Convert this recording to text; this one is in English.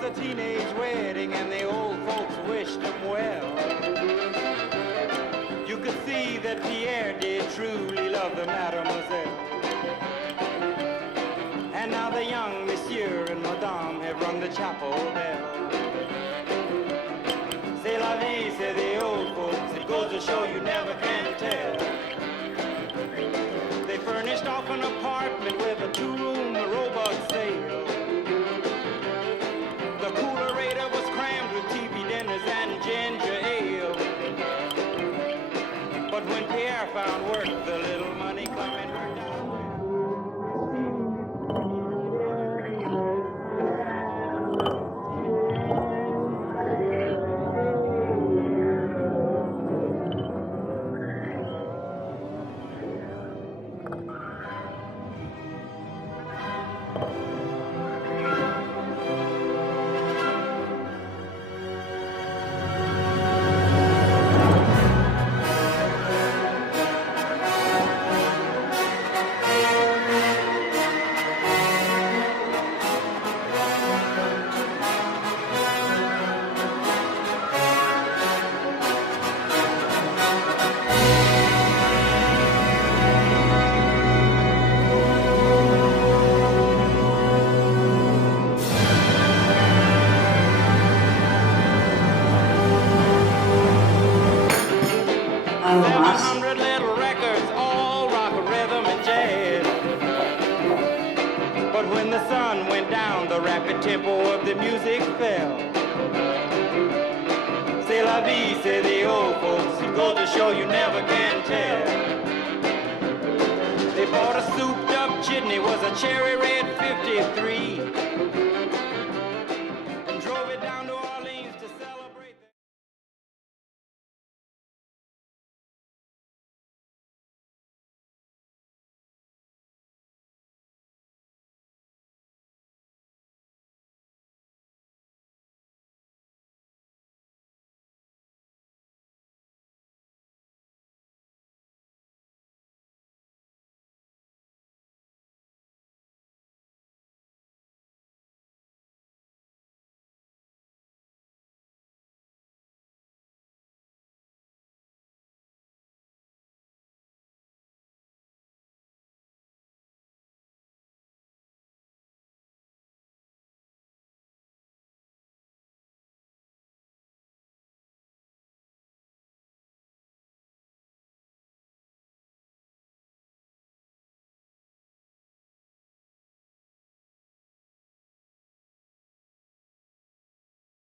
was a teenage wedding and the old folks wished him well. You could see that Pierre did truly love the mademoiselle. And now the young monsieur and madame have rung the chapel bell. C'est la vie, say the old folks, it goes to show you never can tell. They furnished off an apartment with a two-room robot sale. The coolerator was crammed with TV dinners and ginger ale. But when Pierre found work, the little money coming worked out. Tempo of the music fell. C'est la vie, say the old folks. It goes to show you never can tell. They bought a souped up chitney, was a cherry red 53.